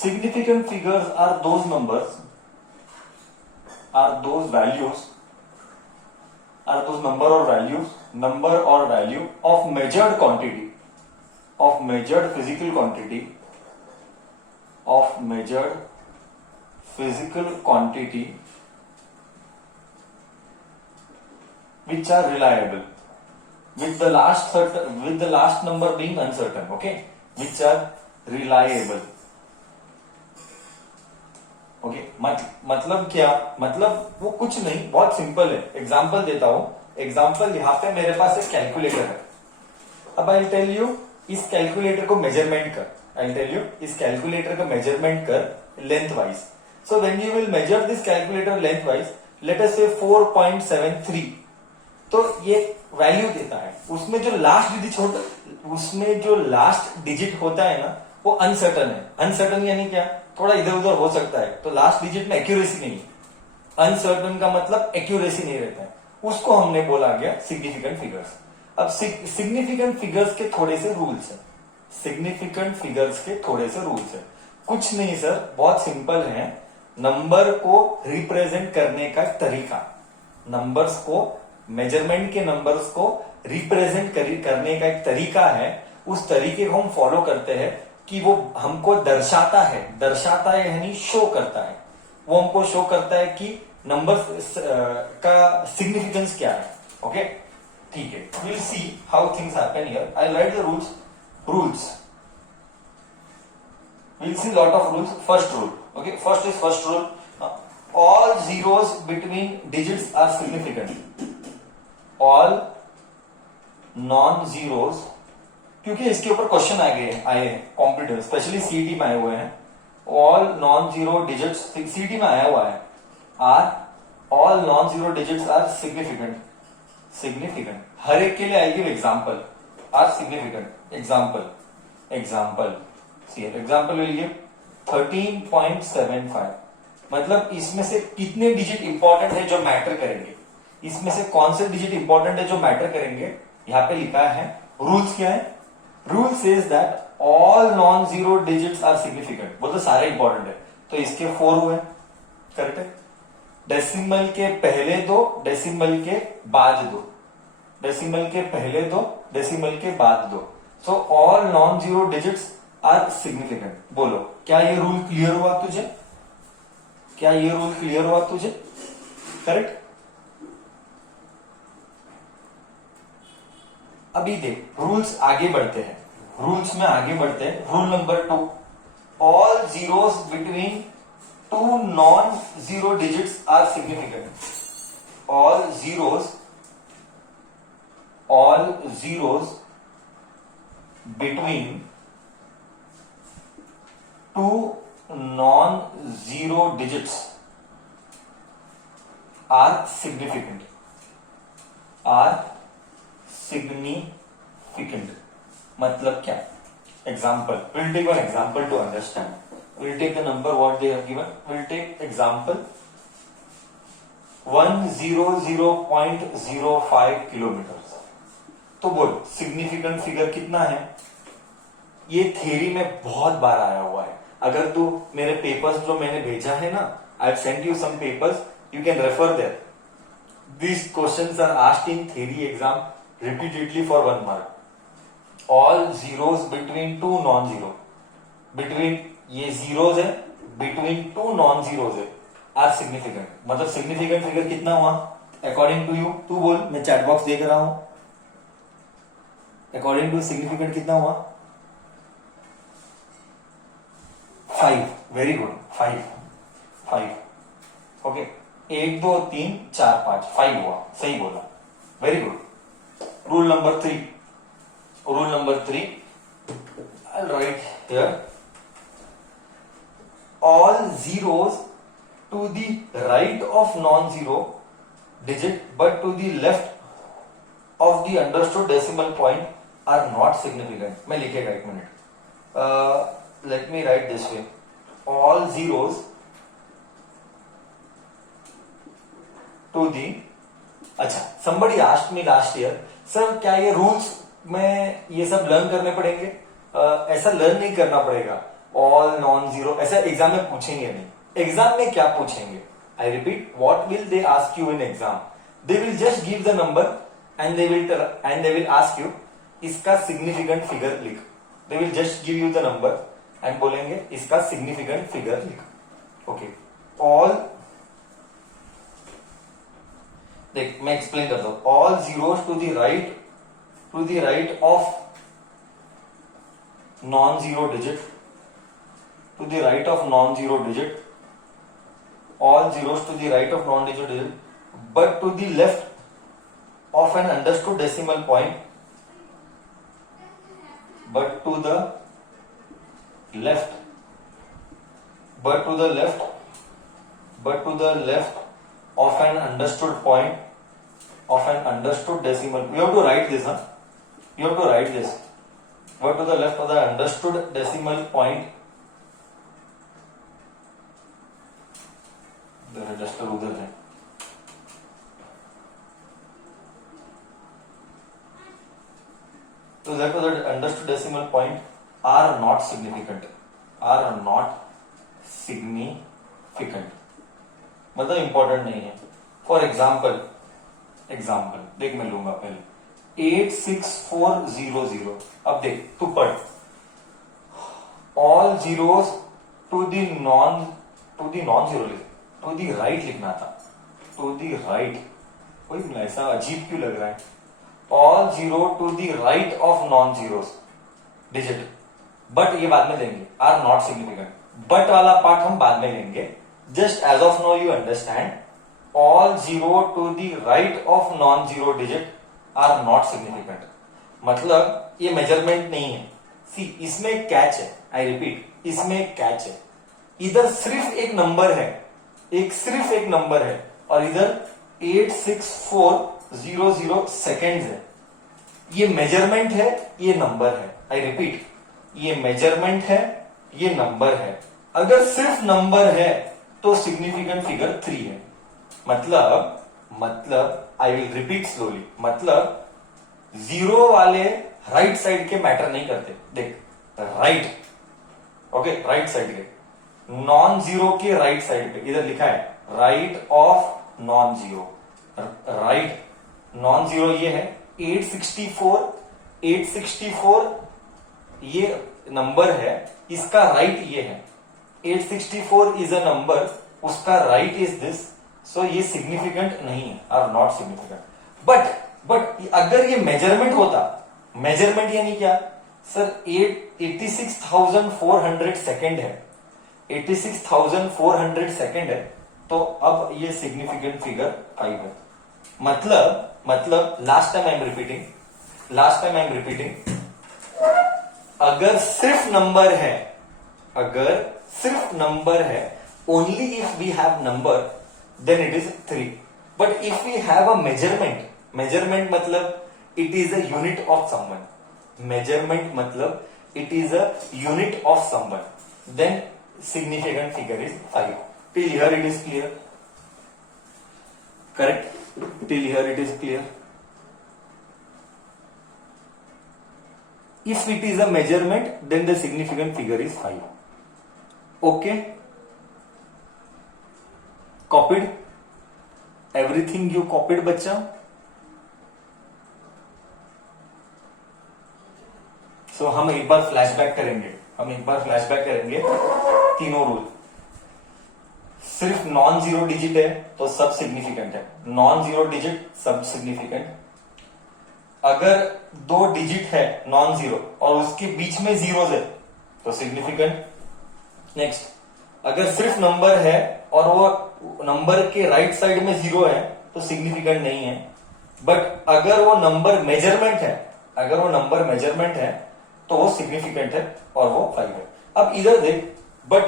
Significant figures are those numbers, are those values, are those number or value of measured quantity, of measured physical quantity, of measured physical quantity which are reliable, with the last number being uncertain. Okay, which are reliable. Okay मतलब क्या, मतलब वो कुछ नहीं, बहुत simple है. Example देता हूं. एग्जाम्पल यहाँ पे मेरे पास एक कैलकुलेटर है. अब आई टेल यू इस कैलकुलेटर को मेजरमेंट कर. आई टेल यू इस कैलकुलेटर का मेजरमेंट कर length wise. So when you will measure this calculator length wise, let us से 4.73. तो ये वैल्यू देता है. उसमें जो लास्ट डिजिट होता है ना, वो अनसर्टन है. अनसर्टन यानी क्या, थोड़ा इधर उधर हो सकता है. तो लास्ट डिजिट में एक्यूरेसी नहीं है. अनसर्टन का मतलब एक्यूरेसी नहीं रहता है. उसको हमने बोला गया सिग्निफिकेंट फिगर्स. अब सिग्निफिकेंट फिगर्स के थोड़े से रूल्स है. सिग्निफिकेंट फिगर्स के थोड़े से रूल्स है. कुछ नहीं सर, बहुत सिंपल है. नंबर को रिप्रेजेंट करने का तरीका, नंबर्स को, मेजरमेंट के नंबर्स को रिप्रेजेंट करने का एक तरीका है. उस तरीके को हम फॉलो करते हैं कि वो हमको दर्शाता है यानी शो करता है. वो हमको शो करता है कि नंबर्स का सिग्निफिकेंस क्या है. ओके, ठीक है. Will see how things happen here. I write the rules. Will see lot of rules. First rule. Okay, first rule. All zeros between digits are significant. All non zeros, क्योंकि इसके ऊपर question आए हैं competitive, specially CET में आए हुए हैं. All non zero digits, CET में आया हुआ है. All non zero digits are significant. हर एक के लिए I give example. Are significant. Example will give 13.75. मतलब इसमें से कितने डिजिट इंपॉर्टेंट है जो मैटर करेंगे. इसमें से कौन से डिजिट इंपॉर्टेंट है जो मैटर करेंगे, यहां पे लिखा है. रूल्स क्या है? Rule says that all non zero digits are significant. वो तो सारे इंपॉर्टेंट है. तो इसके 4 हुए. करेक्ट है. डेसिमल के पहले 2, डेसिमल के बाद 2, डेसिमल के पहले 2, डेसिमल के बाद 2. So all non zero digits are significant. बोलो, क्या ये रूल क्लियर हुआ तुझे? क्या ये रूल क्लियर हुआ तुझे? करेक्ट. अभी देख, रूल्स आगे बढ़ते हैं. रूल्स में आगे बढ़ते हैं. Rule number 2, all zeros between 2 non zero digits are significant. All zeros between 2 non zero digits are significant. मतलब क्या? Example. We'll take one example to understand. We'll take the number what they have given. We'll take example 100.05 kilometre. तो बोल, significant figure कितना है? ये theory में बहुत बार आया हुआ है. अगर तू मेरे पेपर्स जो मैंने भेजा है ना, I sent you some papers, you can refer there. These questions are asked in theory exam repeatedly for 1 mark. All zeros between 2 non-zero, between ये zeros है, between 2 non-zeros है, are significant. मतलब significant figure कितना हुआ according to you? तू बोल, मैं chat box देख रहा हूं. according to significant कितना हुआ? 5. very good. 5. ओके. 1 2 3 4 5 5 हुआ. सही बोला. Very good. Rule number 3. I'll write here. All zeros to the right of non-zero digit but to the left of the understood decimal point are not significant. मैं लिखेगा 1 minute. Let me write this way. All zeros to the, अच्छा, somebody asked me last year, sir क्या ये rules में ये सब learn करने पड़ेंगे? ऐसा लर्न नहीं करना पड़ेगा. ऑल नॉन जीरो, ऐसा एग्जाम में पूछेंगे नहीं। एग्जाम में क्या पूछेंगे? I repeat, what will they ask you in exam? They will just give the number and they will ask you इसका सिग्निफिकेंट फिगर लिख। They will just give you the number and बोलेंगे इसका significant figure लिख। Okay, all, देख मैं explain करता हूं। All zeros to the right of non zero digit, to the right of non-zero digit, all zeros to the right of non-zero digit, but to the left of an understood decimal point, but to the left of an understood point, of an understood decimal. You have to write this, huh? You have to write this. But to the left of the understood decimal point, register उधर है, तो that was the understood decimal point are not significant, मतलब important नहीं है। For example देख मैं लूंगा पहले 86400। अब देख तू पढ़, all zeros to the non zero, to the right लिखना था, टू दी राइट, कोई ऐसा अजीब क्यों लग रहा है? All zero to the right of non zeros digit, but ये बाद में लेंगे, आर नॉट सिग्निफिकेंट। बट वाला पार्ट हम बाद में लेंगे। Just as of no you understand, all zero to the right of non zero digit are not significant, मतलब ये मेजरमेंट नहीं है। सी, इसमें एक कैच है, आई रिपीट, इसमें एक कैच है। इधर सिर्फ एक नंबर है, सिर्फ एक नंबर है, और इधर 86400 सेकेंड्स है। ये मेजरमेंट है, ये नंबर है। आई रिपीट, ये मेजरमेंट है, ये नंबर है। अगर सिर्फ नंबर है तो सिग्निफिकेंट फिगर 3 है। मतलब आई विल रिपीट स्लोली, मतलब जीरो वाले राइट साइड के मैटर नहीं करते। देख, राइट, ओके, राइट साइड के, नॉन जीरो के राइट साइड पे इधर लिखा है right of non zero, right non zero ये है 864 ये नंबर है, इसका राइट ये है। 864 इज अ नंबर, उसका राइट इज दिस, सो ये सिग्निफिकेंट नहीं है, आर नॉट सिग्निफिकेंट। बट अगर ये मेजरमेंट होता, मेजरमेंट यानी क्या सर? 86,400 सेकेंड है, 86,400 सेकेंड है, तो अब ये सिग्निफिकेंट फिगर 5 है। मतलब last time I am repeating, अगर सिर्फ नंबर है, only if we have number then it is 3। But if we have a measurement मतलब it is a unit of someone, measurement मतलब it is a unit of someone, then significant figure is 5. Till here it is clear? Correct? Till here it is clear? If it is a measurement, then the significant figure is 5. Okay? Copied? Everything you copied, बच्चा? So हम एक बार flashback करेंगे, तीनों rule. सिर्फ non zero digit है तो सब significant है, नॉन जीरो डिजिट सब सिग्निफिकेंट। अगर 2 डिजिट है नॉन जीरो और उसके बीच में जीरो है तो सिग्निफिकेंट। नेक्स्ट, अगर सिर्फ नंबर है और वो नंबर के राइट साइड में जीरो है तो सिग्निफिकेंट नहीं है। बट अगर वो नंबर मेजरमेंट है, तो वो सिग्निफिकेंट है और वो 5 है। अब इधर देख, but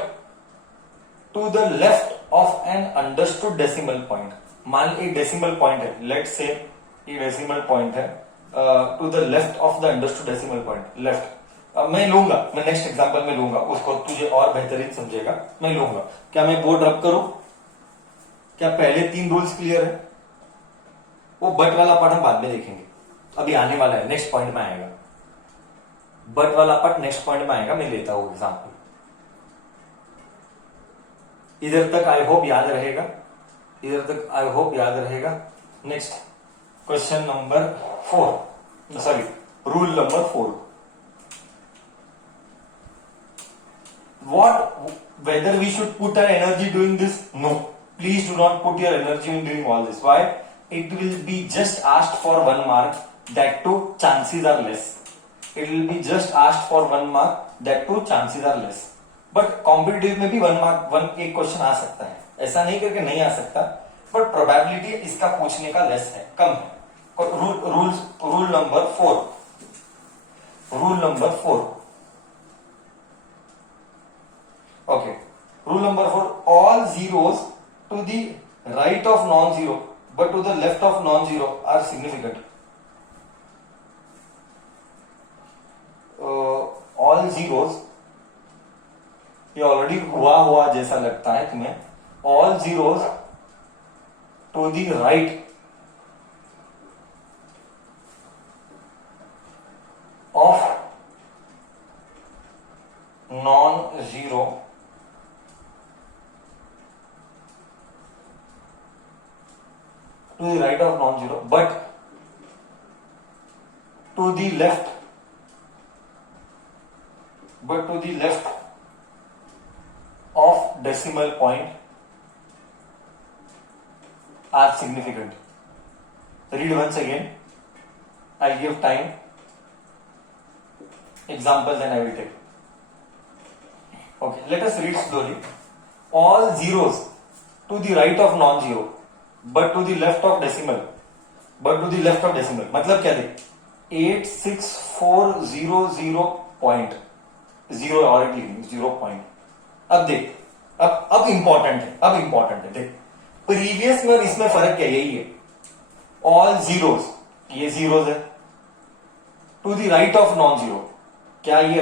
to the left of an understood decimal point, मान एक डेसिमल पॉइंट है, लेट से ये डेसिमल पॉइंट है, to the left of the understood decimal point, left. मैं नेक्स्ट एग्जांपल में लूंगा, उसको तुझे और बेहतरीन समझेगा, मैं लूंगा। क्या मैं बोर्ड रब करूं? क्या पहले 3 रूल्स क्लियर है? वो बट वाला पार्ट हम बाद में देखेंगे, अभी आने वाला है, नेक्स्ट पॉइंट में आएगा। बट वाला पार्ट नेक्स्ट पॉइंट में आएगा, मैं लेता हूं एग्जांपल। इधर तक आई होप याद रहेगा, इधर तक आई होप याद रहेगा। Next question number 4, sorry rule number 4, what whether we should put our energy doing this? No, please do not put your energy in doing all this. Why? It will be just asked for 1 mark, that too chances are less. It will be just asked for 1 mark, that too chances are less. But competitive में भी 1 mark एक question आ सकता है, ऐसा नहीं करके नहीं आ सकता, बट प्रोबेबिलिटी इसका पूछने का लेस है, कम है। Rule number 4, rule number 4, okay, rule number 4, all zeros to the right of non-zero but to the left of non-zero are significant. All zeros, ये ऑलरेडी हुआ जैसा लगता है तुम्हें। all zeros to the right of non-zero to the right of non-zero but to the left of decimal point are significant. Read once again. I'll give time, examples, and I will take. Okay, let us read slowly. All zeros to the right of non-zero but to the left of decimal, मतलब क्या देख, 86400 point, zero और zero point. अब देख, अब important है, देख previous में और इसमें फर्क क्या, यही है। ऑल जीरोस, ये जीरोस है, to the right of non zero, क्या ये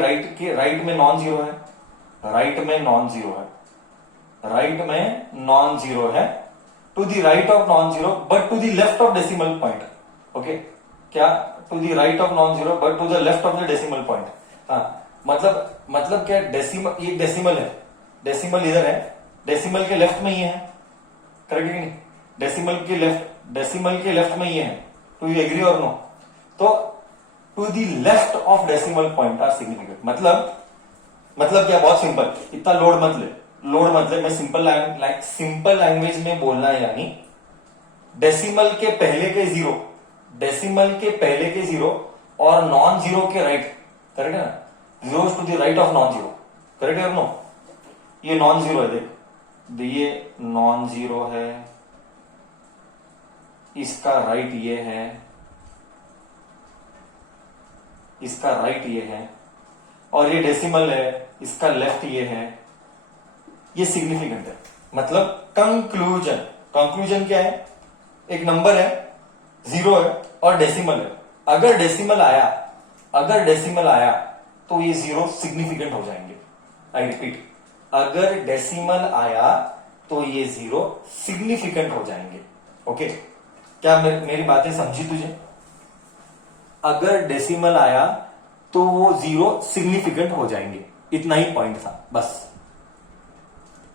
राइट में नॉन जीरो है, राइट में नॉन जीरो है, to the right of non zero but to the left of decimal point. Okay, क्या to the right of non zero but to the left of the decimal point. हाँ, मतलब क्या, decimal, ये decimal है, decimal इधर है, decimal के left में ये है, करेक्ट है कि नहीं, डेसिमल के लेफ्ट में ये है। टू यू एग्री और नो? तो to the left of decimal point are significant, मतलब क्या, बहुत सिंपल, इतना लोड मत ले, मैं सिंपल लैंग्वेज में बोलना है, यानी डेसिमल के पहले के जीरो और नॉन जीरो के राइट, करेक्ट है ना, zero to the right of non zero, correct है और नो? ये नॉन जीरो है, देख ये नॉन जीरो है, इसका राइट ये है, इसका राइट ये है, और ये डेसिमल है, इसका लेफ्ट ये है, ये सिग्निफिकेंट है। मतलब कंक्लूजन क्या है, एक नंबर है, जीरो है और डेसिमल है, अगर डेसिमल आया तो ये जीरो सिग्निफिकेंट हो जाएंगे। आई रिपीट, अगर डेसिमल आया तो ये जीरो सिग्निफिकेंट हो जाएंगे। ओके, क्या मेरी बातें समझी तुझे? अगर डेसिमल आया तो वो जीरो सिग्निफिकेंट हो जाएंगे, इतना ही पॉइंट था, बस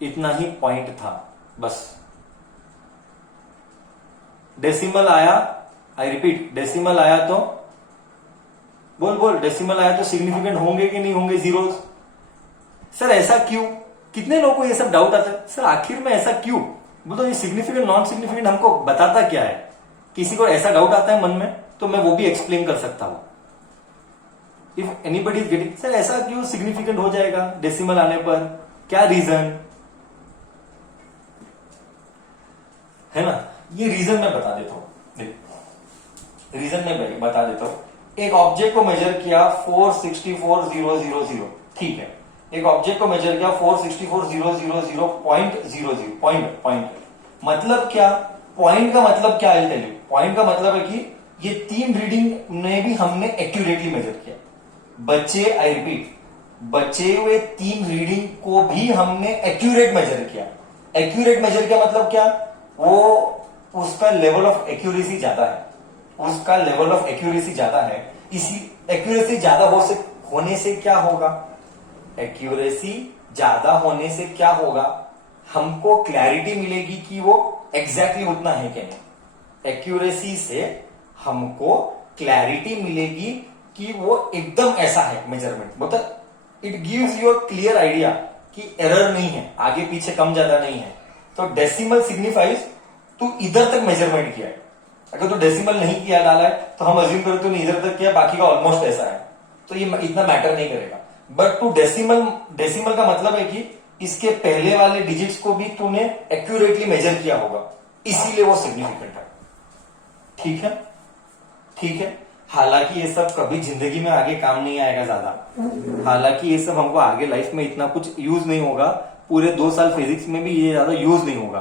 इतना ही पॉइंट था, बस। डेसिमल आया, आई रिपीट, डेसिमल आया तो बोल, डेसिमल आया तो सिग्निफिकेंट होंगे कि नहीं होंगे जीरोस? सर ऐसा क्यों? कितने लोगों को ये सब डाउट आता है, सर आखिर में ऐसा क्यों? बोलो, ये सिग्निफिकेंट नॉन सिग्निफिकेंट हमको बताता क्या है? किसी को ऐसा डाउट आता है मन में तो मैं वो भी एक्सप्लेन कर सकता हूं। If anybody is getting, sir ऐसा क्यों सिग्निफिकेंट हो जाएगा डेसिमल आने पर, क्या रीजन है ना? ये रीजन मैं बता देता हूं, एक ऑब्जेक्ट को मेजर किया 464,000, ठीक है, एक ऑब्जेक्ट को मेजर किया 464,000.00 पॉइंट, मतलब क्या, पॉइंट का मतलब क्या है? पॉइंट का मतलब है कि ये 3 रीडिंग ने भी हमने एक्यूरेटली मेजर किया, आई रिपीट, बचे हुए 3 रीडिंग को भी हमने एक्यूरेट मेजर किया। एक्यूरेट मेजर किया मतलब क्या, वो उसका लेवल ऑफ एक्यूरेसी ज्यादा है, इसी एक्यूरेसी ज्यादा होने से क्या होगा, हमको क्लैरिटी मिलेगी कि वो एग्जैक्टली उतना है क्या नहीं। एक्यूरेसी से हमको क्लैरिटी मिलेगी कि वो एकदम ऐसा है मेजरमेंट, मतलब it gives you a clear idea कि एरर नहीं है, आगे पीछे कम ज्यादा नहीं है। तो डेसिमल सिग्निफाइज तू इधर तक मेजरमेंट किया है। अगर तू डेसिमल नहीं किया डाला है तो हम अज्यूम करें तूने इधर तक किया, बाकी का ऑलमोस्ट ऐसा है, तो ये इतना मैटर नहीं करेगा। बट टू डेसिमल का मतलब है कि इसके पहले वाले डिजिट्स को भी तूने एक्यूरेटली मेजर किया होगा, इसीलिए वो सिग्निफिकेंट है। ठीक है, ठीक है। हालांकि ये सब कभी जिंदगी में आगे काम नहीं आएगा ज्यादा, हालांकि ये सब हमको आगे लाइफ में इतना कुछ यूज नहीं होगा, पूरे 2 साल फिजिक्स में भी ये ज्यादा यूज नहीं होगा।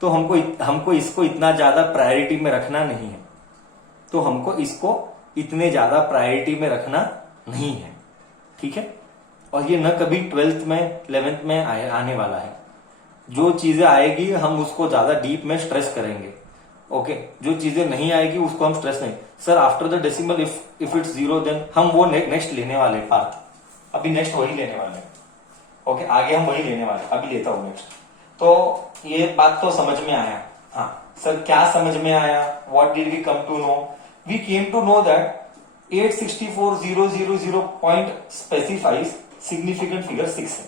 तो हमको इसको इतना ज्यादा प्रायोरिटी में रखना नहीं है, तो हमको इसको इतने ज्यादा प्रायोरिटी में रखना नहीं है। ठीक है, और ये न कभी 12th में 11th में आने वाला है। जो चीजें आएगी हम उसको ज्यादा डीप में स्ट्रेस करेंगे। ओके, जो चीजें नहीं आएगी उसको हम स्ट्रेस नहीं। Sir after the decimal if it's 0 then हम वो नेक्स्ट लेने वाले पार्ट, अभी नेक्स्ट वही लेने वाले। ओके, आगे हम वही लेने वाले, अभी लेता हूं नेक्स्ट। तो ये बात तो समझ में आया। हाँ सर, क्या समझ में आया? What did we come to know? We came to know that 864,000 point specifies significant figure 6 है।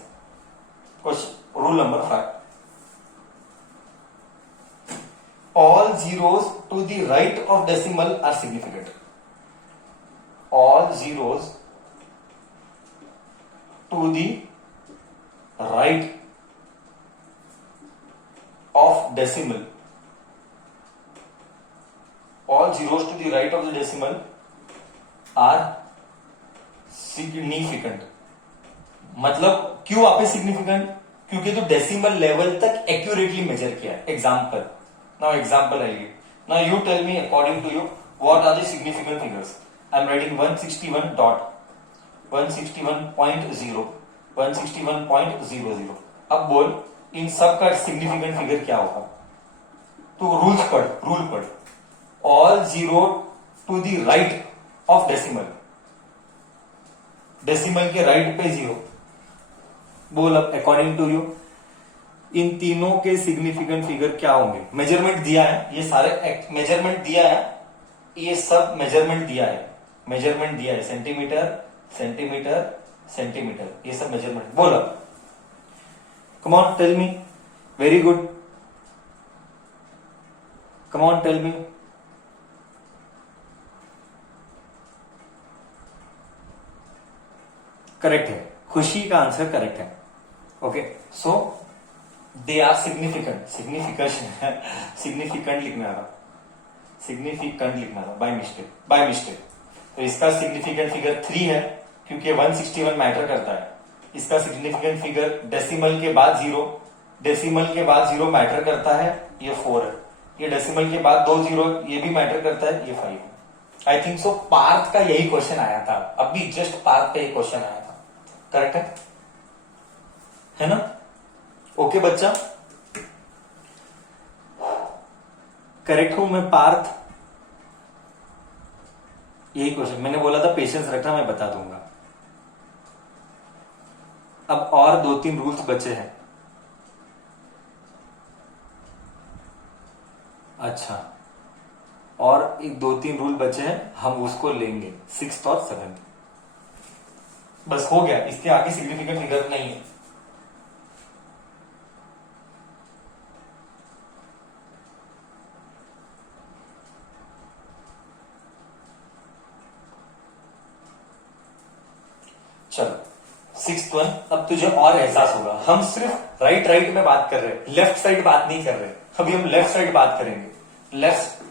Question rule number 5, all zeros to the right of decimal are significant. All zeros to the right of decimal, all zeros to the right of the decimal are significant. मतलब क्यों आप significant? क्योंकि तो decimal level तक accurately measure किया है। Example, now example I give. Now you tell me according to you what are the significant figures. I am writing 161 dot 161.0 161.00। अब बोल इन सब का सिग्निफिकेंट फिगर क्या होगा? तो रूल पढ़। All zero to the right of decimal, decimal के right पे 0। बोल अब अकॉर्डिंग टू यू इन तीनों के सिग्निफिकेंट फिगर क्या होंगे? मेजरमेंट दिया है, ये सारे मेजरमेंट दिया है, ये सब मेजरमेंट दिया है, सेंटीमीटर सेंटीमीटर सेंटीमीटर, ये सब मेजरमेंट। बोलो, come on tell me. Very good, come on tell me. Correct है, खुशी का आंसर करेक्ट है। Okay, so they are significant, significant लिखना था बाय मिस्टेक। तो इसका सिग्निफिकेंट फिगर 3 है क्योंकि 161 मैटर करता है। इसका सिग्निफिकेंट फिगर डेसिमल के बाद 0 मैटर करता है, ये 4 है। ये डेसिमल के बाद 2 0 ये भी मैटर करता है, ये 5 है। आई थिंक सो पार्थ का यही क्वेश्चन आया था, अभी जस्ट पार्थ का यही क्वेश्चन आया था। करेक्ट है ना? ओके बच्चा, करेक्ट हूं मैं पार्थ? यही क्वेश्चन मैंने बोला था, पेशेंस रखना, मैं बता दूंगा। अब और 2-3 रूल्स बचे हैं। अच्छा, और 2-3 रूल बचे हैं, हम उसको लेंगे 6th और 7th। बस हो गया, इसके आगे सिग्निफिकेंट फिगर नहीं है। चलो 6th वन, अब तुझे और एहसास होगा। हम सिर्फ राइट में बात कर रहे हैं, लेफ्ट साइड बात नहीं कर रहे। अभी हम लेफ्ट साइड बात करेंगे।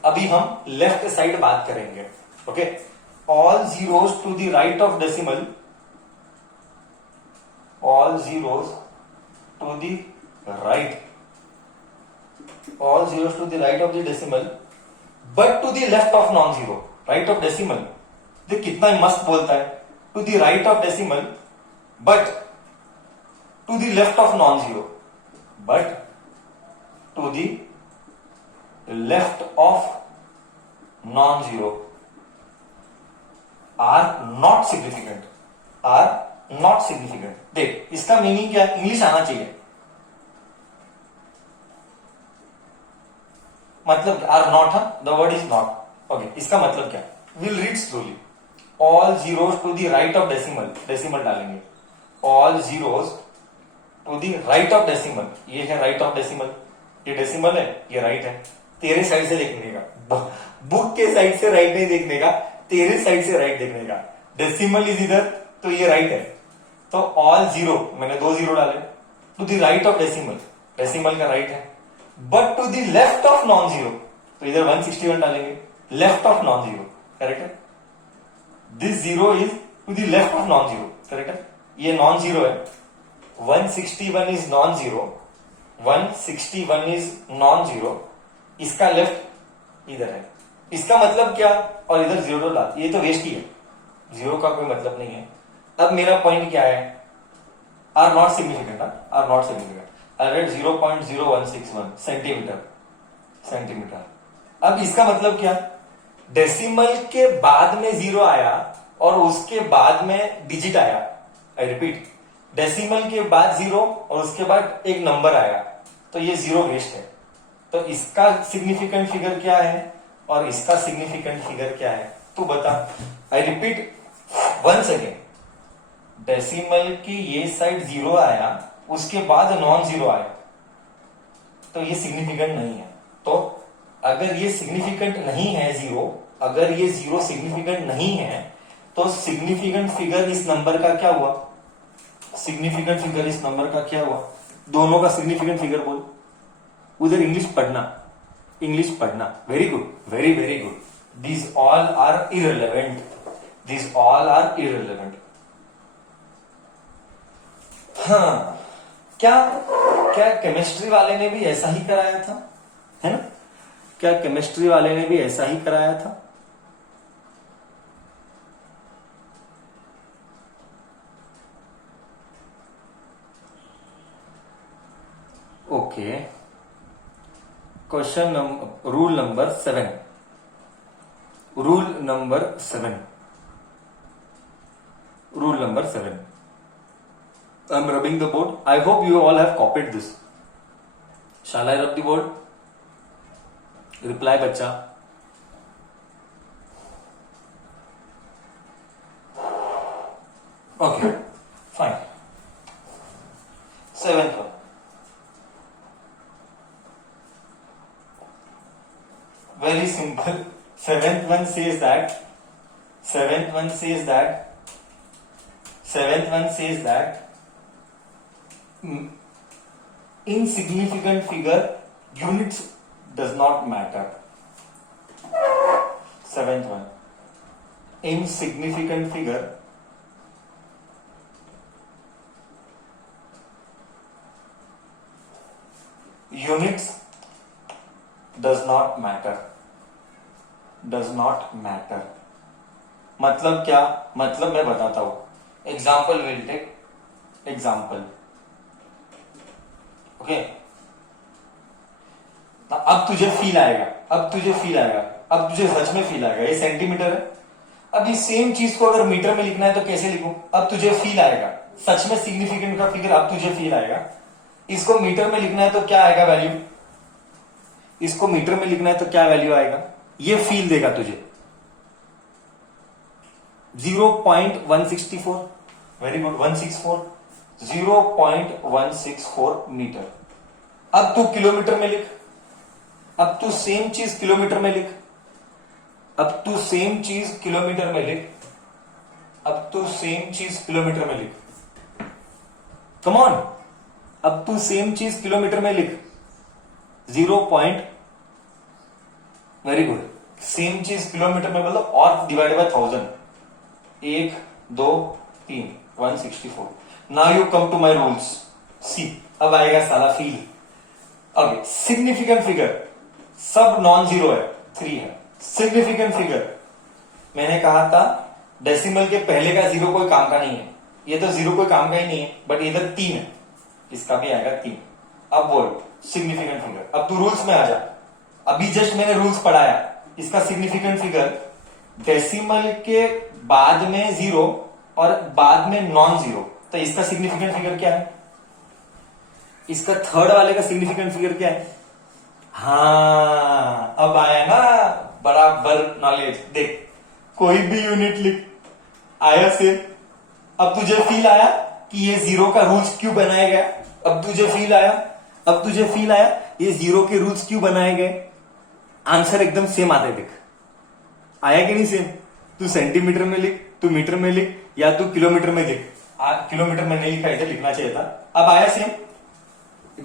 अभी हम लेफ्ट साइड बात करेंगे। Okay, all zeros to the right of decimal, all zeros to the right of the decimal but to the left of non-zero, right of decimal। देख कितना मस्त बोलता है, to the right of decimal but to the left of non-zero, but to the left of non-zero are not significant। देख इसका meaning क्या है? English आना चाहिए। मतलब or not, the word is not. Okay, इसका मतलब क्या, will read slowly. All zeros to the right of decimal, decimal डालेंगे, all zeros to the right of decimal, ये है राइट ऑफ डेसिमल, ये डेसिमल है, ये राइट है। तेरे साइड से देखने का, बुक के साइड से राइट नहीं देखने का, तेरे साइड से राइट देखने का। डेसिमल इज इधर, तो ये राइट है, तो ऑल जीरो, मैंने 2 जीरो डाले, to the right of decimal, decimal का राइट है, but to the left of non zero, तो इधर 161 डालेंगे, left of non zero, correct है। This zero is to the left of non zero, correct है, ये नॉन जीरो है, 161 is non zero, 161 is non zero, इसका left इधर है, इसका मतलब क्या, और इधर जीरो डाल, ये तो वेस्ट ही है, जीरो का कोई मतलब नहीं है। अब मेरा पॉइंट क्या है, are not significant, are not significant, I read 0.0161 centimetre, centimetre. अब इसका मतलब क्या, डेसिमल के बाद में जीरो आया और उसके बाद में डिजिट आया, आई रिपीट, डेसिमल के बाद जीरो और उसके बाद एक नंबर आया, तो ये जीरो वेस्ट है। तो इसका सिग्निफिकेंट फिगर क्या है और इसका सिग्निफिकेंट फिगर क्या है, तू बता। I repeat once again, decimal की ये साइड जीरो आया, उसके बाद नॉन जीरो आया, तो ये सिग्निफिकेंट नहीं है। तो अगर ये सिग्निफिकेंट नहीं है जीरो, अगर ये जीरो सिग्निफिकेंट नहीं है, तो सिग्निफिकेंट फिगर इस नंबर का क्या हुआ, सिग्निफिकेंट फिगर इस नंबर का क्या हुआ, दोनों का सिग्निफिकेंट फिगर बोल। उधर इंग्लिश पढ़ना, इंग्लिश पढ़ना, very good, very very good. These all are irrelevant, these all are irrelevant. हाँ, क्या क्या केमिस्ट्री वाले ने भी ऐसा ही कराया था, है ना, क्या केमिस्ट्री वाले ने भी ऐसा ही कराया था। Okay, question number, rule number 7, rule number 7, rule number 7। I'm rubbing the board. I hope you all have copied this. Shall I rub the board? Reply, बच्चा। Okay, fine. 7th one. Very simple. 7th one says that. 7th one says that. 7th one says that. Insignificant figure, units does not matter. 7th one, insignificant figure, units does not matter, does not matter। मतलब क्या, मतलब मैं बताता हूं, example will take example. Okay, अब तुझे feel आएगा, अब तुझे फील आएगा, अब तुझे सच में फील आएगा, ये सेंटीमीटर है। अब इस सेम चीज को अगर मीटर में लिखना है तो कैसे लिखूं, अब तुझे फील आएगा, सच में सिग्निफिकेंट का फिगर अब तुझे फील आएगा। इसको मीटर में लिखना है तो क्या आएगा वैल्यू, इसको मीटर में लिखना है तो क्या वैल्यू आएगा, ये फील देगा तुझे 0.164, वेरी गुड, 164, 0.164 मीटर। अब तू किलोमीटर में लिख, अब तू सेम चीज किलोमीटर में लिख, अब तू सेम चीज किलोमीटर में लिख, अब तू सेम चीज किलोमीटर में लिख, कम ऑन, अब तू सेम चीज किलोमीटर में लिख, 0. वेरी गुड, सेम चीज किलोमीटर में मतलब और divide by 1000, 1 2 3 164। Now you come to my rules, see अब आएगा साला फील। ओके, सिग्निफिकेंट फिगर सब नॉन जीरो है, 3 है। सिग्निफिकेंट फिगर मैंने कहा था डेसिमल के पहले का जीरो कोई काम का नहीं है, ये तो जीरो कोई काम का ही नहीं है, बट इधर 3 है, इसका भी आएगा 3। अब बोल सिग्निफिकेंट फिगर, अब तू रूल्स में आ जा, अभी जस्ट मैंने रूल्स पढ़ाया, इसका सिग्निफिकेंट फिगर डेसिमल के बाद में जीरो और बाद में नॉन जीरो, तो इसका सिग्निफिकेंट फिगर क्या है, इसका थर्ड वाले का सिग्निफिकेंट फिगर क्या है, हाँ, अब आया ना बराबर नॉलेज। देख, कोई भी यूनिट लिख, आया से। अब तुझे फील आया कि ये जीरो का रूल्स क्यों बनाया गया। अब तुझे फील आया, ये जीरो के रूल्स क्यों बनाए गए। आंसर एकदम सेम आते देख, आया कि नहीं सेम। तू सेंटीमीटर में लिख, तू मीटर में लिख, या तू किलोमीटर में लिख। किलोमीटर में नहीं लिखा, इधर लिखना चाहिए था। अब आया same.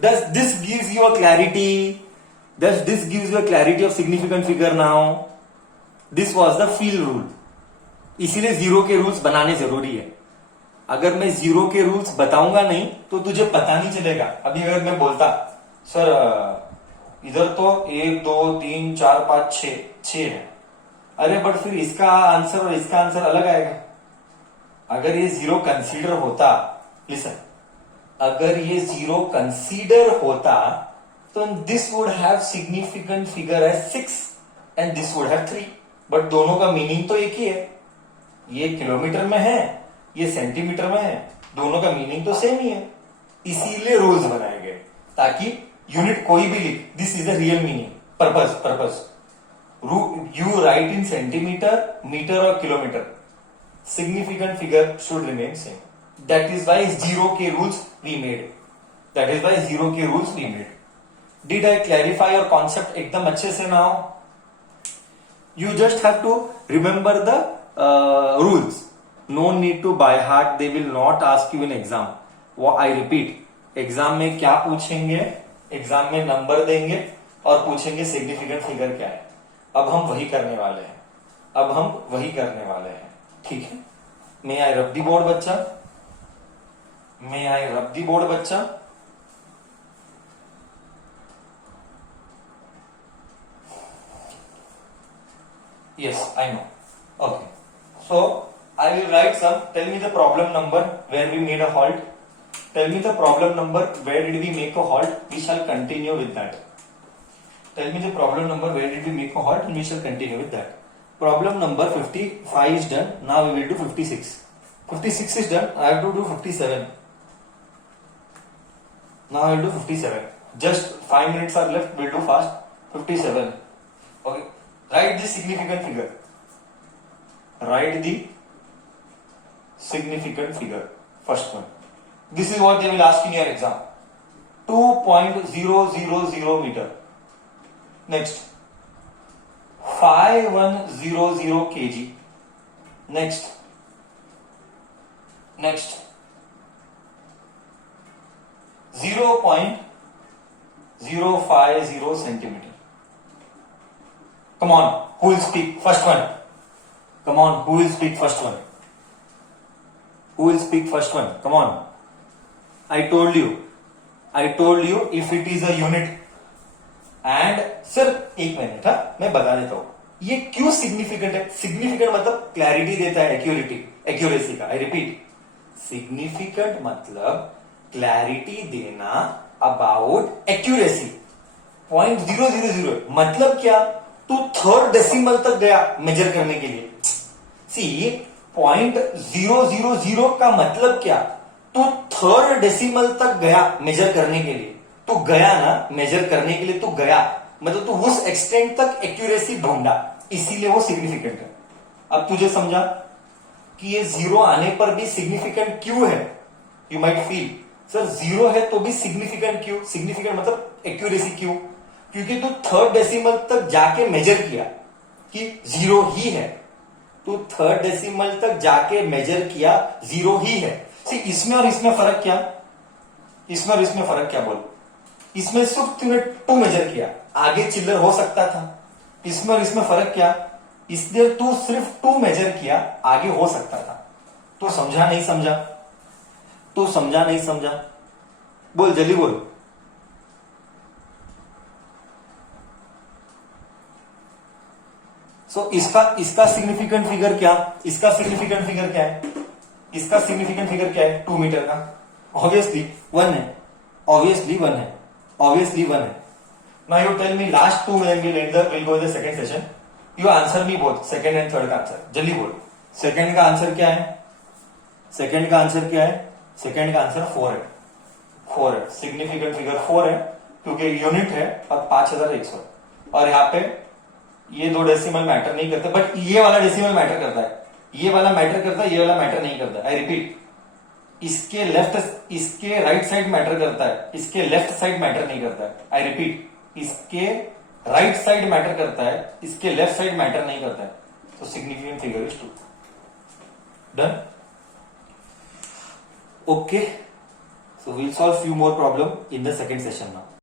Does this gives you a clarity? Does this gives you a clarity of significant figure now? This was the field rule. इसीलिए जीरो के रूल्स बनाने जरूरी है। अगर मैं जीरो के रूल्स बताऊंगा नहीं तो तुझे पता नहीं चलेगा। अभी अगर मैं बोलता सर इधर तो 1 2 3 4 5 6 है, अरे बट फिर इसका आंसर और इसका आंसर अलग आएगा। अगर ये जीरो कंसीडर होता, लिसन, अगर ये जीरो कंसीडर होता तो this would have significant figure as 6 and this would have 3। But दोनों का मीनिंग तो एक ही है। ये किलोमीटर में है, ये सेंटीमीटर में है, दोनों का मीनिंग तो सेम ही है। इसीलिए रूल्स बनाए गए ताकि यूनिट कोई भी लिख, this is the real meaning, purpose. You write in centimetre, metre और kilometre, significant figure should remain same. That is why zero के rules we made. Did I clarify your concept एकदम अच्छे से now? You just have to remember the rules. No need to by heart. They will not ask you in exam. I repeat, exam में क्या पूछेंगे, exam में number देंगे और पूछेंगे सिग्निफिकेंट फिगर क्या है। अब हम वही करने वाले हैं। ठीक है, मे आई रब दी बोर्ड बच्चा। Yes, I know. Okay, so I will write some. Tell me the problem number where we made a halt. Tell me the problem number where did we make a halt. We shall continue with that. Tell me the problem number where did we make a halt and we shall continue with that. Problem number 55 is done. Now we will do 56. 56 is done. I have to do 57. Now I will do 57. Just 5 minutes are left. We'll do fast. 57. Okay. Write the significant figure. First one. This is what they will ask in your exam. 2.000 meter. Next. 5100 kg. Next 0.050 centimeter. Come on, who will speak first one? Come on, who will speak first one? Come on. I told you if it is a unit and sir, एक minute, मैं बता देता हूं ये क्यों significant है। Significant मतलब clarity देता है, एक्यूरेसी का। आई रिपीट, सिग्निफिकेंट मतलब क्लैरिटी देना अबाउट एक्यूरेसी। 0.000 मतलब क्या, तू थर्ड डेसिमल तक गया मेजर करने के लिए। सी 0.000 का मतलब क्या, तू थर्ड डेसिमल तक गया मेजर करने के लिए। तू गया ना मेजर करने के लिए, तू गया मतलब तू उस एक्सटेंट तक एक्यूरेसी ढूंढा, इसीलिए वो सिग्निफिकेंट है। अब तुझे समझा कि ये जीरो आने पर भी सिग्निफिकेंट क्यों है। You might feel sir zero है तो भी सिग्निफिकेंट क्यों। सिग्निफिकेंट मतलब एक्यूरेसी क्यों, क्योंकि तू थर्ड डेसिमल तक जाके मेजर किया कि जीरो ही है। तू थर्ड डेसिमल तक जाके मेजर किया, जीरो ही है। सी इसमें और इसमें फर्क क्या, बोल। इसमें सिर्फ तूने 2 मेजर किया, आगे चिल्लर हो सकता था। इसमें और इसमें फर्क क्या, इसलिए तू सिर्फ 2 मेजर किया, आगे हो सकता था। तो समझा नहीं समझा, बोल जल्दी बोल। सो इसका सिग्निफिकेंट फिगर क्या, इसका सिग्निफिकेंट फिगर क्या है 2 मीटर का। ऑब्वियसली 1 है, obviously 1 है। Now you tell me last 2 when we'll go in the second session. You answer me both second and third का आंसर, जल्दी बोल। सेकंड का आंसर क्या है, सेकंड का आंसर 4 है। सिग्निफिकेंट फिगर 4 है, क्योंकि यूनिट है और 5100 और यहाँ पे ये 2 डेसिमल मैटर नहीं करते, बट ये वाला डेसिमल मैटर करता है, ये वाला मैटर करता है, ये वाला मैटर नहीं करता। आई रिपीट, इसके राइट साइड मैटर करता है, इसके लेफ्ट साइड मैटर नहीं करता है। आई रिपीट, इसके राइट साइड मैटर करता है, इसके लेफ्ट साइड मैटर नहीं करता है। तो significant figure is 2। Done? Okay, so we'll solve few more problem in the second session now.